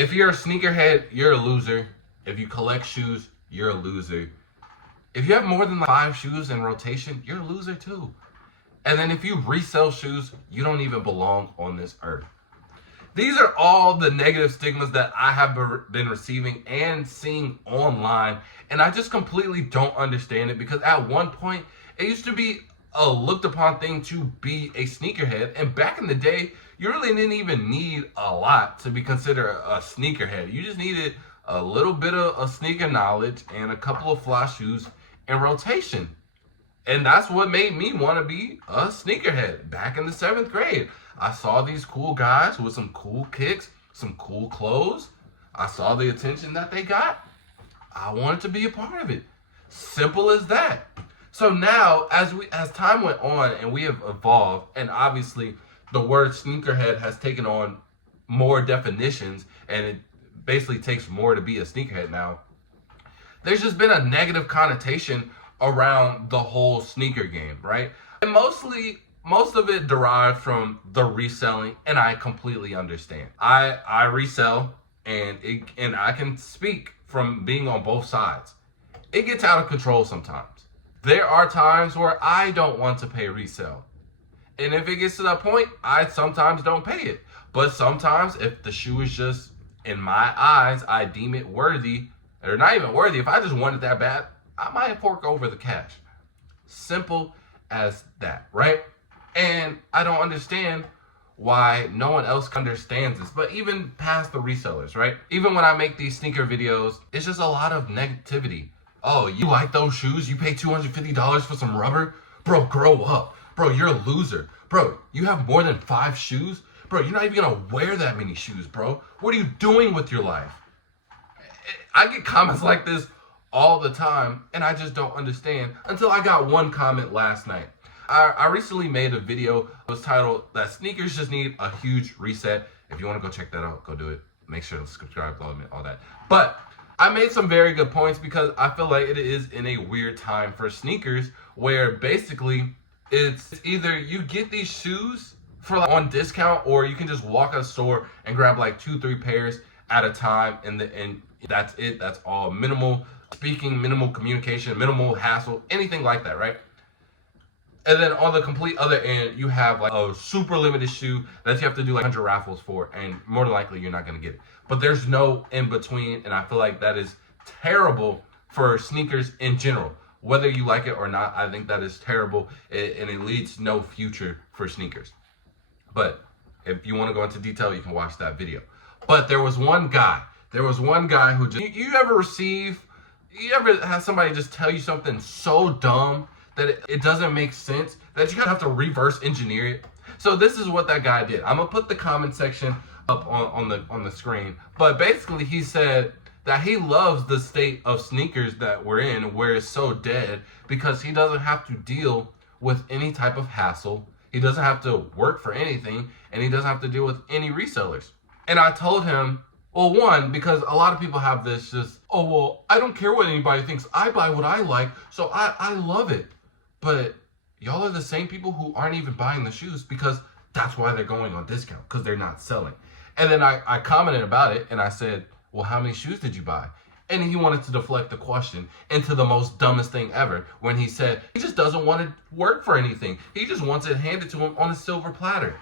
If you're a sneakerhead, you're a loser. If you collect shoes, you're a loser. If you have more than like 5 shoes in rotation, you're a loser too. And then if you resell shoes, you don't even belong on this earth. These are all the negative stigmas that I have been receiving and seeing online. And I just completely don't understand it, because at one point, it used to be a looked upon thing to be a sneakerhead. And back in the day, you really didn't even need a lot to be considered a sneakerhead. You just needed a little bit of sneaker knowledge and a couple of fly shoes in rotation. And that's what made me want to be a sneakerhead back in the 7th grade. I saw these cool guys with some cool kicks, some cool clothes. I saw the attention that they got. I wanted to be a part of it. Simple as that. So now, as time went on and we have evolved, and obviously the word sneakerhead has taken on more definitions, and it basically takes more to be a sneakerhead now. There's just been a negative connotation around the whole sneaker game, right? And most of it derived from the reselling, and I completely understand. I resell, and I can speak from being on both sides. It gets out of control sometimes. There are times where I don't want to pay resale. And if it gets to that point, I sometimes don't pay it. But sometimes if the shoe is just, in my eyes, I deem it worthy, or not even worthy, if I just want it that bad, I might fork over the cash. Simple as that, right? And I don't understand why no one else understands this, but even past the resellers, right? Even when I make these sneaker videos, it's just a lot of negativity. Oh, you like those shoes? You pay $250 for some rubber? Bro, grow up. Bro, you're a loser. Bro, you have more than 5 shoes? Bro, you're not even gonna wear that many shoes, bro. What are you doing with your life? I get comments like this all the time, and I just don't understand, until I got one comment last night. I recently made a video that was titled that sneakers just need a huge reset. If you want to go check that out, go do it. Make sure to subscribe, all that. But I made some very good points, because I feel like it is in a weird time for sneakers, where basically it's either you get these shoes for like on discount, or you can just walk a store and grab like 2-3 pairs at a time, and that's it. That's all. Minimal speaking, minimal communication, minimal hassle, anything like that, right? And then on the complete other end, you have like a super limited shoe that you have to do like 100 raffles for, and more than likely you're not going to get it. But there's no in between, and I feel like that is terrible for sneakers in general. Whether you like it or not, I think that is terrible, and it leads no future for sneakers. But if you want to go into detail, you can watch that video. But there was one guy who just, you ever have somebody just tell you something so dumb that it doesn't make sense, that you have to reverse engineer it? So this is what that guy did. I'm gonna put the comment section up on the screen. But basically he said that he loves the state of sneakers that we're in, where it's so dead, because he doesn't have to deal with any type of hassle. He doesn't have to work for anything, and he doesn't have to deal with any resellers. And I told him, well, one, because a lot of people have this just, oh, well, I don't care what anybody thinks. I buy what I like, so I love it. But y'all are the same people who aren't even buying the shoes, because that's why they're going on discount, because they're not selling. And then I commented about it, and I said, well, how many shoes did you buy? And he wanted to deflect the question into the most dumbest thing ever, when he said he just doesn't want to work for anything. He just wants it handed to him on a silver platter.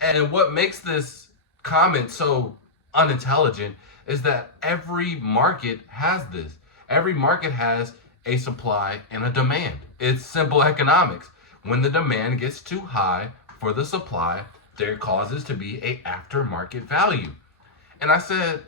And what makes this comment so unintelligent is that every market has this. Every market has a supply and a demand. It's simple economics. When the demand gets too high for the supply, there causes to be a aftermarket value. And I said,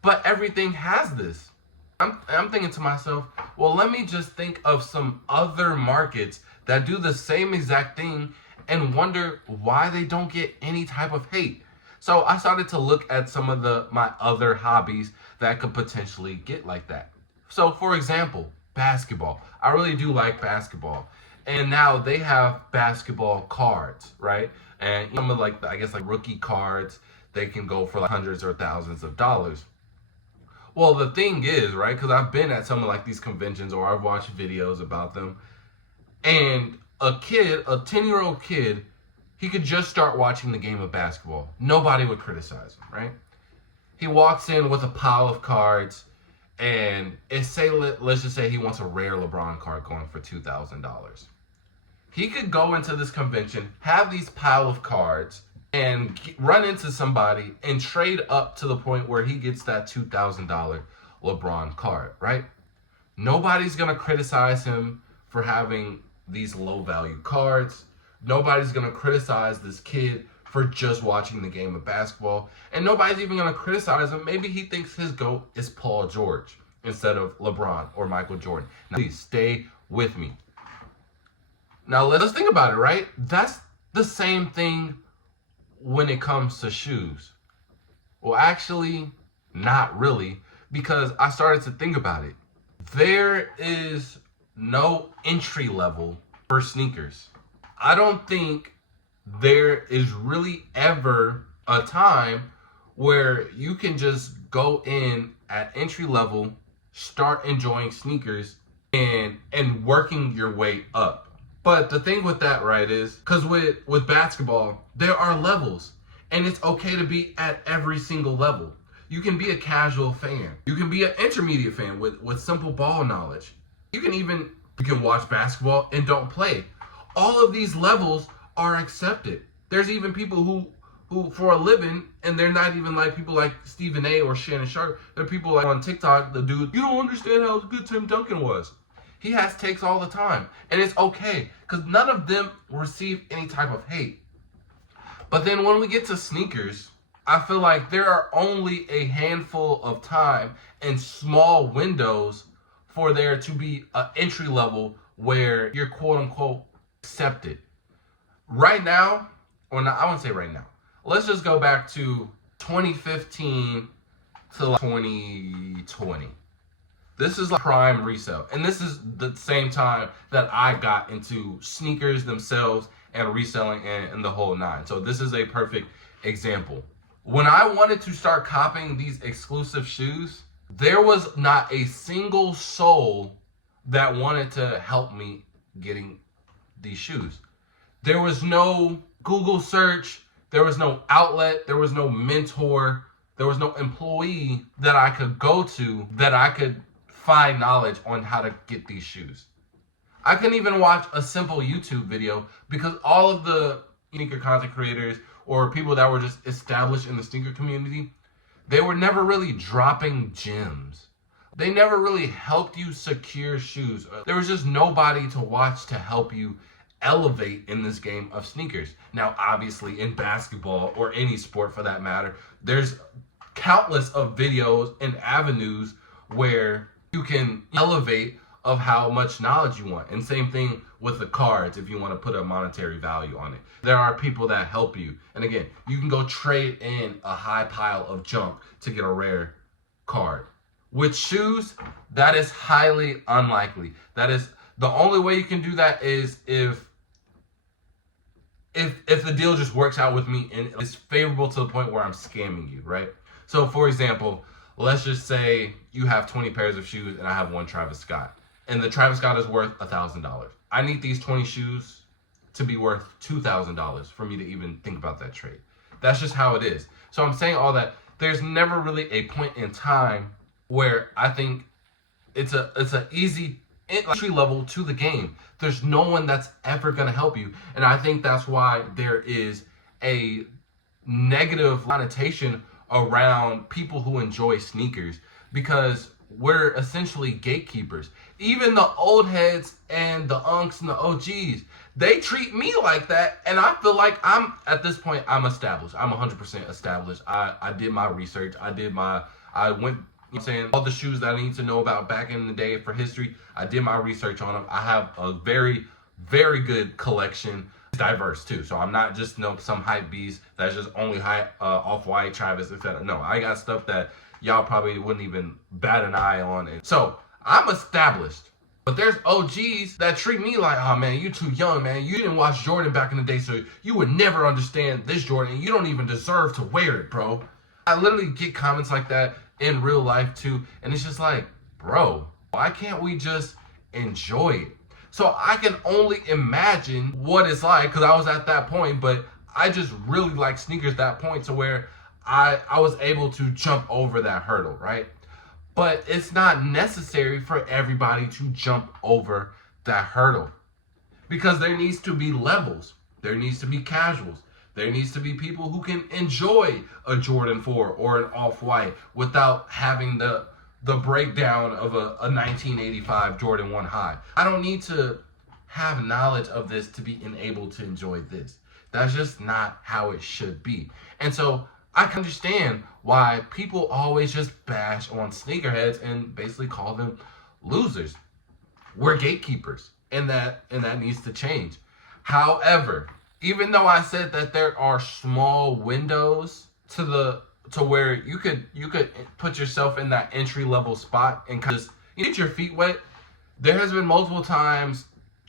but everything has this. I'm thinking to myself, well, let me just think of some other markets that do the same exact thing and wonder why they don't get any type of hate. So I started to look at some of my other hobbies that could potentially get like that. So for example, basketball. I really do like basketball. And now they have basketball cards, right? And some of like, I guess like rookie cards, they can go for like hundreds or thousands of dollars. Well, the thing is, right, because I've been at some of like these conventions, or I've watched videos about them, and a 10-year-old kid, he could just start watching the game of basketball. Nobody would criticize him, right? He walks in with a pile of cards, and let's just say he wants a rare LeBron card going for $2,000. He could go into this convention, have these pile of cards, and run into somebody and trade up to the point where he gets that $2,000 LeBron card, right? Nobody's going to criticize him for having these low value cards. Nobody's going to criticize this kid for just watching the game of basketball. And nobody's even going to criticize him. Maybe he thinks his GOAT is Paul George instead of LeBron or Michael Jordan. Now, please stay with me. Now, let's think about it, right? That's the same thing when it comes to shoes. Well, actually, not really, because I started to think about it. There is no entry level for sneakers. I don't think there is really ever a time where you can just go in at entry level, start enjoying sneakers, and working your way up. But the thing with that, right, is because with basketball, there are levels, and it's okay to be at every single level. You can be a casual fan. You can be an intermediate fan with simple ball knowledge. You can watch basketball and don't play. All of these levels are accepted. There's even people who for a living, and they're not even like people like Stephen A. or Shannon Sharp. They're people like on TikTok, the dude, you don't understand how good Tim Duncan was. He has takes all the time, and it's okay, because none of them receive any type of hate. But then when we get to sneakers, I feel like there are only a handful of time and small windows for there to be an entry level where you're quote unquote accepted. Right now, or not, I wouldn't say right now. Let's just go back to 2015 to 2020. This is like prime resale. And this is the same time that I got into sneakers themselves and reselling and the whole nine. So this is a perfect example. When I wanted to start copying these exclusive shoes, there was not a single soul that wanted to help me getting these shoes. There was no Google search, there was no outlet, there was no mentor, there was no employee that I could go to that I could find knowledge on how to get these shoes. I couldn't even watch a simple YouTube video because all of the sneaker content creators or people that were just established in the sneaker community, they were never really dropping gems. They never really helped you secure shoes. There was just nobody to watch to help you elevate in this game of sneakers. Now, obviously, in basketball or any sport for that matter, there's countless of videos and avenues where you can elevate of how much knowledge you want. And same thing with the cards if you want to put a monetary value on it. There are people that help you. And again, you can go trade in a high pile of junk to get a rare card. With shoes, that is highly unlikely. That is the only way you can do that is if the deal just works out with me and it's favorable to the point where I'm scamming you, right? So for example, let's just say you have 20 pairs of shoes and I have one Travis Scott. And the Travis Scott is worth $1,000. I need these 20 shoes to be worth $2,000 for me to even think about that trade. That's just how it is. So I'm saying all that. There's never really a point in time where I think it's an easy entry level to the game. There's no one that's ever going to help you. And I think that's why there is a negative connotation around people who enjoy sneakers, because we're essentially gatekeepers. Even the old heads and the unks and the OGs, they treat me like that, and I feel like at this point I'm established. I'm 100% established. I did my research. I went, you know what I'm saying, all the shoes that I need to know about back in the day for history. I did my research on them. I have a very, very good collection. It's diverse too, so I'm not just some hype beast that's just only Off-White, Travis, etc. No, I got stuff that y'all probably wouldn't even bat an eye on. And so I'm established, but there's OGs that treat me like, oh man, you too young, man. You didn't watch Jordan back in the day, so you would never understand this Jordan. You don't even deserve to wear it, bro. I literally get comments like that in real life too, and it's just like, bro, why can't we just enjoy it? So I can only imagine what it's like, because I was at that point, but I just really like sneakers at that point to where I was able to jump over that hurdle, right? But it's not necessary for everybody to jump over that hurdle, because there needs to be levels. There needs to be casuals. There needs to be people who can enjoy a Jordan 4 or an Off-White without having the breakdown of a 1985 Jordan 1 high. I don't need to have knowledge of this to be enabled to enjoy this. That's just not how it should be. And so I can understand why people always just bash on sneakerheads and basically call them losers. We're gatekeepers, and that needs to change. However, even though I said that there are small windows to where you could put yourself in that entry level spot and kind of just get your feet wet, there has been multiple times,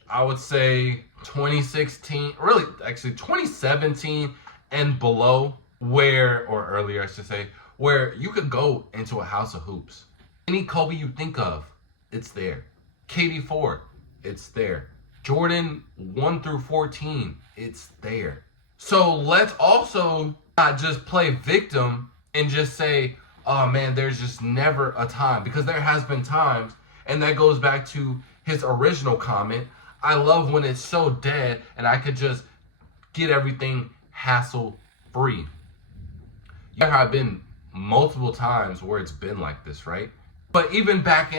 I would say 2016, really actually 2017 and below, or earlier I should say, where you could go into a house of hoops. Any Kobe you think of, it's there. KD4, it's there. Jordan 1 through 14, it's there. So let's also not just play victim and just say, oh man, there's just never a time, because there has been times, and that goes back to his original comment. I love when it's so dead and I could just get everything hassle free. There have been multiple times where it's been like this, right? But even back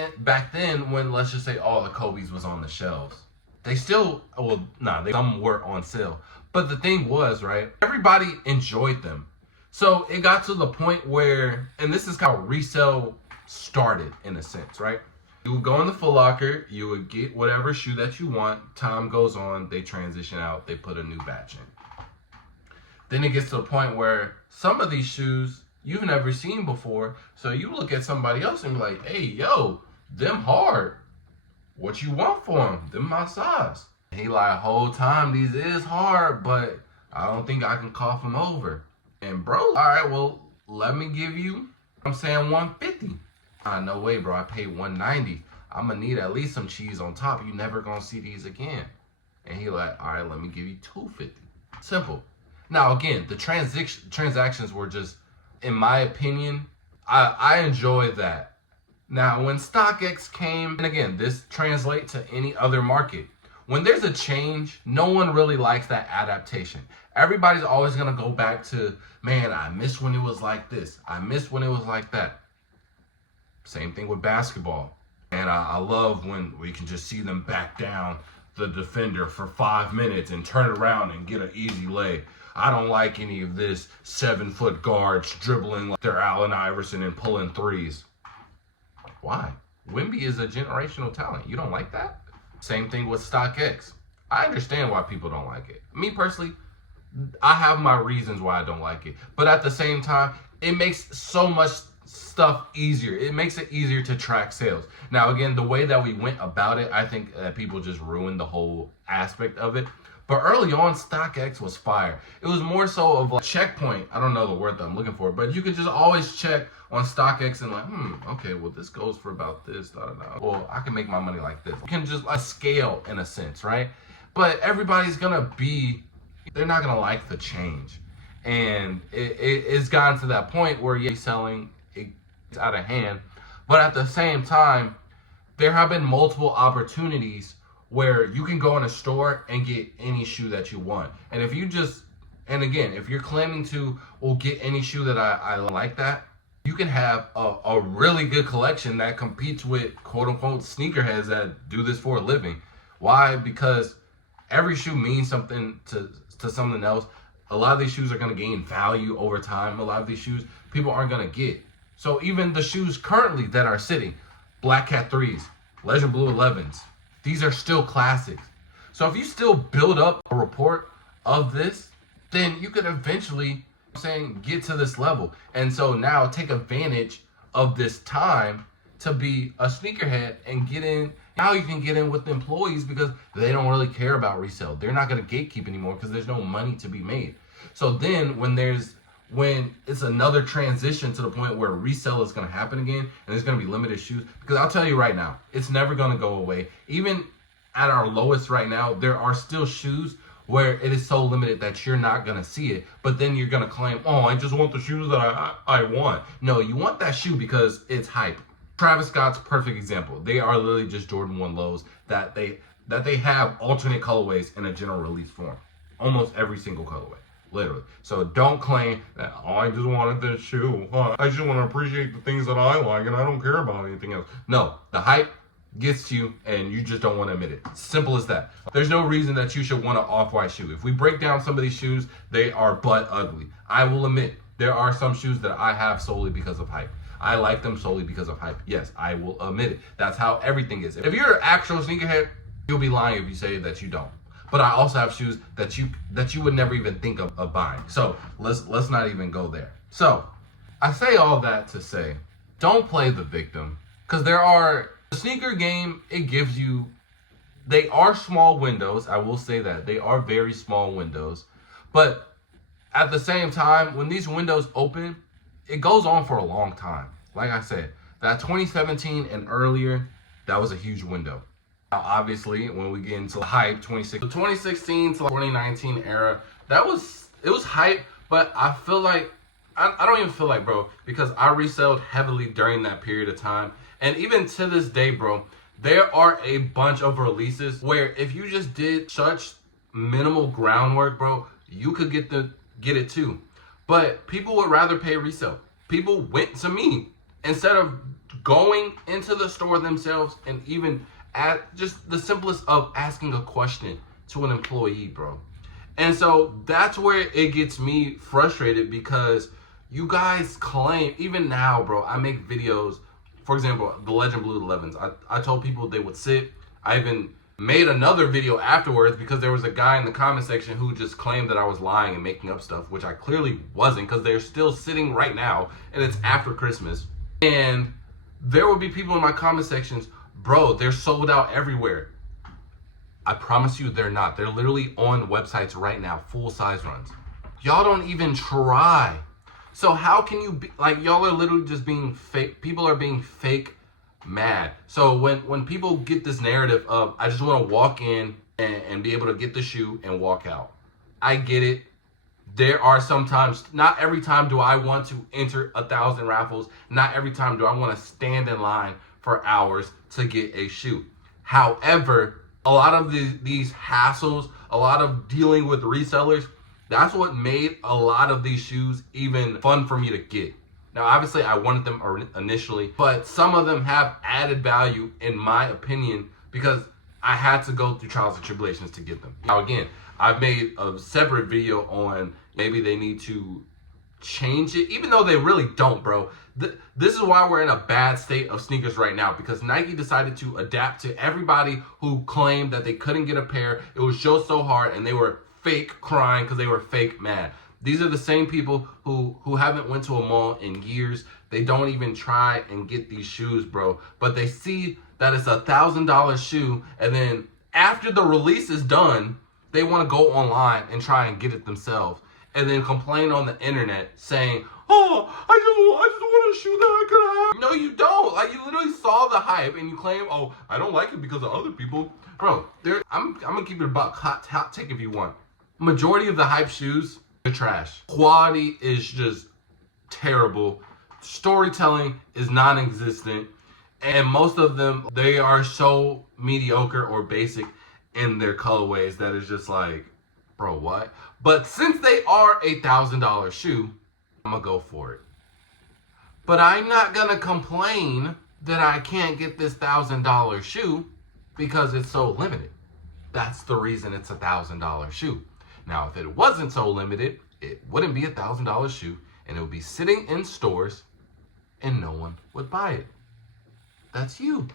then, when, let's just say, all the Kobe's was on the shelves, they still, some were on sale. But the thing was, right, everybody enjoyed them. So it got to the point where, and this is how Resell started in a sense, right? You would go in the Foot Locker, you would get whatever shoe that you want, time goes on, they transition out, they put a new batch in. Then it gets to the point where some of these shoes you've never seen before, so you look at somebody else and be like, hey, yo, them hard. What you want for them? Them my size. He like, whole time, these is hard, but I don't think I can cough them over. And bro, all right, well, let me give you, I'm saying 150. No way, bro, I paid 190. I'm gonna need at least some cheese on top. You never gonna see these again. And he like, all right, let me give you 250. Simple. Now, again, the transactions were just, in my opinion, I enjoyed that. Now, when StockX came, and again, this translates to any other market. When there's a change, no one really likes that adaptation. Everybody's always gonna go back to, man, I miss when it was like this. I miss when it was like that. Same thing with basketball. And I love when we can just see them back down the defender for 5 minutes and turn around and get an easy lay. I don't like any of this 7-foot guards dribbling like they're Allen Iverson and pulling threes. Why? Wemby is a generational talent. You don't like that? Same thing with StockX. I understand why people don't like it. Me personally, I have my reasons why I don't like it. But at the same time, it makes so much stuff easier. It makes it easier to track sales. Now, again, the way that we went about it, I think that people just ruined the whole aspect of it. But early on, StockX was fire. It was more so of like checkpoint. I don't know the word that I'm looking for, but you could just always check on StockX and like, okay, well, this goes for about this. Well, I can make my money like this. You can just like scale in a sense, right? But everybody's gonna they're not gonna like the change. And it's gotten to that point where you're selling, it's out of hand. But at the same time, there have been multiple opportunities where you can go in a store and get any shoe that you want. And if you're claiming to, get any shoe that I like that, you can have a really good collection that competes with quote unquote sneakerheads that do this for a living. Why? Because every shoe means something to something else. A lot of these shoes are gonna gain value over time. A lot of these shoes people aren't gonna get. So even the shoes currently that are sitting, Black Cat 3s, Legend Blue 11s, these are still classics. So if you still build up a report of this, then you could eventually, get to this level. And so now take advantage of this time to be a sneakerhead and get in. Now you can get in with the employees because they don't really care about resale. They're not going to gatekeep anymore because there's no money to be made. So then when it's another transition to the point where resale is going to happen again and there's going to be limited shoes, because I'll tell you right now, it's never going to go away. Even at our lowest right now, there are still shoes where it is so limited that you're not gonna see it, but then you're gonna claim, oh, I just want the shoes that I want. No, you want that shoe because it's hype. Travis Scott's perfect example. They are literally just Jordan 1 lows that they have alternate colorways in a general release form. Almost every single colorway. Literally. So don't claim that, oh, I just wanted this shoe. Oh, I just want to appreciate the things that I like and I don't care about anything else. No, the hype gets to you and you just don't want to admit it. Simple as that. There's no reason that you should want an off-white shoe. If we break down some of these shoes, they are butt ugly. I will admit, there are some shoes that I have solely because of hype. I like them solely because of hype. Yes, I will admit it. That's how everything is. If you're an actual sneakerhead, you'll be lying if you say that you don't. But I also have shoes that you would never even think of buying. So let's not even go there. So I say all that to say, don't play the victim. Because the sneaker game, it gives you, they are small windows. I will say that. They are very small windows. But at the same time, when these windows open, it goes on for a long time. Like I said, that 2017 and earlier, that was a huge window. Now, obviously, when we get into hype, 2016 to 2019 era, it was hype, but I feel like, I don't even feel like, bro, because I reselled heavily during that period of time. And even to this day, bro, there are a bunch of releases where if you just did such minimal groundwork, bro, you could get it too. But people would rather pay resale. People went to me instead of going into the store themselves and even at just the simplest of asking a question to an employee, bro. And so that's where it gets me frustrated because you guys claim, even now, bro, I make videos, for example, the Legend Blue 11s. I told people they would sit. I even made another video afterwards because there was a guy in the comment section who just claimed that I was lying and making up stuff, which I clearly wasn't because they're still sitting right now and it's after Christmas. And there will be people in my comment sections, bro, they're sold out everywhere. I promise you they're not. They're literally on websites right now, full size runs. Y'all don't even try. So how can you be, like, y'all are literally just being fake. People are being fake mad. So when people get this narrative of, I just want to walk in and be able to get the shoe and walk out. I get it. There are sometimes, not every time do I want to enter 1,000 raffles. Not every time do I want to stand in line for hours to get a shoe. However, a lot of these hassles, a lot of dealing with resellers, that's what made a lot of these shoes even fun for me to get. Now, obviously, I wanted them initially, but some of them have added value, in my opinion, because I had to go through trials and tribulations to get them. Now, again, I've made a separate video on maybe they need to change it, even though they really don't, bro. This is why we're in a bad state of sneakers right now, because Nike decided to adapt to everybody who claimed that they couldn't get a pair. It was just so hard, and they were fake crying because they were fake mad. These are the same people who haven't went to a mall in years. They don't even try and get these shoes, bro. But they see that it's $1,000 shoe, and then after the release is done, they want to go online and try and get it themselves, and then complain on the internet saying, oh, I just want a shoe that I could have. No, you don't. Like, you literally saw the hype and you claim, oh, I don't like it because of other people. Bro, I'm gonna keep it about hot take if you want. Majority of the hype shoes, they're trash. Quality is just terrible. Storytelling is non-existent. And most of them, they are so mediocre or basic in their colorways that it's just like, bro, what? But since they are $1,000 shoe, I'm gonna go for it. But I'm not gonna complain that I can't get this $1,000 shoe because it's so limited. That's the reason it's $1,000 shoe. Now, if it wasn't so limited, it wouldn't be $1,000 shoe, and it would be sitting in stores, and no one would buy it. That's you.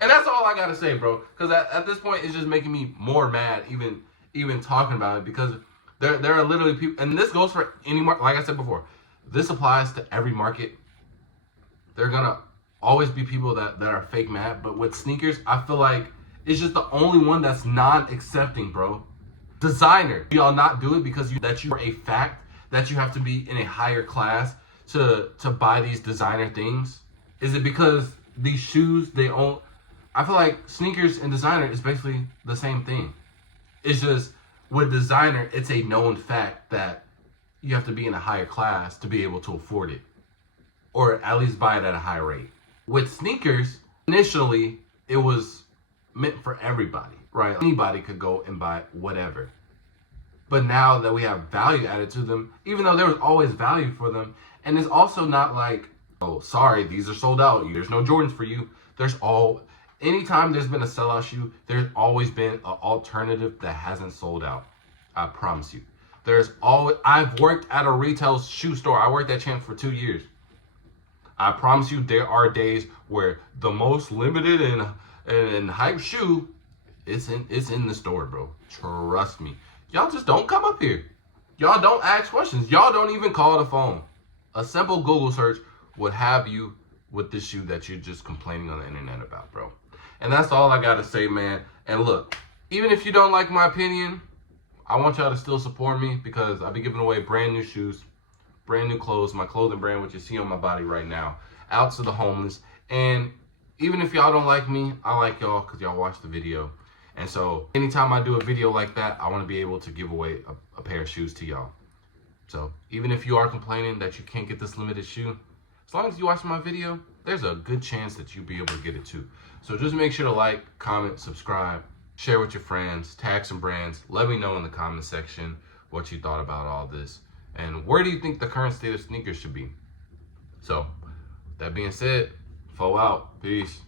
And that's all I gotta say, bro. Because at this point, it's just making me more mad, even talking about it, because there are literally people, and this goes for any market. Like I said before, this applies to every market. There are gonna always be people that are fake mad, but with sneakers, I feel like it's just the only one that's non-accepting, bro. Designer, y'all not do it because you are a fact that you have to be in a higher class to buy these designer things? Is it because these shoes they own? I feel like sneakers and designer is basically the same thing. It's just With designer, it's a known fact that you have to be in a higher class to be able to afford it, or at least buy it at a high rate. With sneakers, initially, it was meant for everybody, right? Anybody could go and buy whatever. But now that we have value added to them, even though there was always value for them, and it's also not like, oh, sorry, these are sold out. There's no Jordans for you. Anytime there's been a sellout shoe, there's always been an alternative that hasn't sold out. I promise you. I've worked at a retail shoe store. I worked at Champs for 2 years. I promise you, there are days where the most limited and hype shoe, it's in the store, bro. Trust me. Y'all just don't come up here. Y'all don't ask questions. Y'all don't even call the phone. A simple Google search would have you with the shoe that you're just complaining on the internet about, bro. And that's all I gotta say, man. And look, even if you don't like my opinion, I want y'all to still support me because I'll be giving away brand new shoes, brand new clothes, my clothing brand, which you see on my body right now, out to the homeless. And even if y'all don't like me, I like y'all because y'all watch the video. And so anytime I do a video like that, I want to be able to give away a pair of shoes to y'all. So even if you are complaining that you can't get this limited shoe, as long as you watch my video, there's a good chance that you'll be able to get it too. So just make sure to like, comment, subscribe, share with your friends, tag some brands. Let me know in the comment section what you thought about all this. And where do you think the current state of sneakers should be? So, that being said, Fo out. Peace.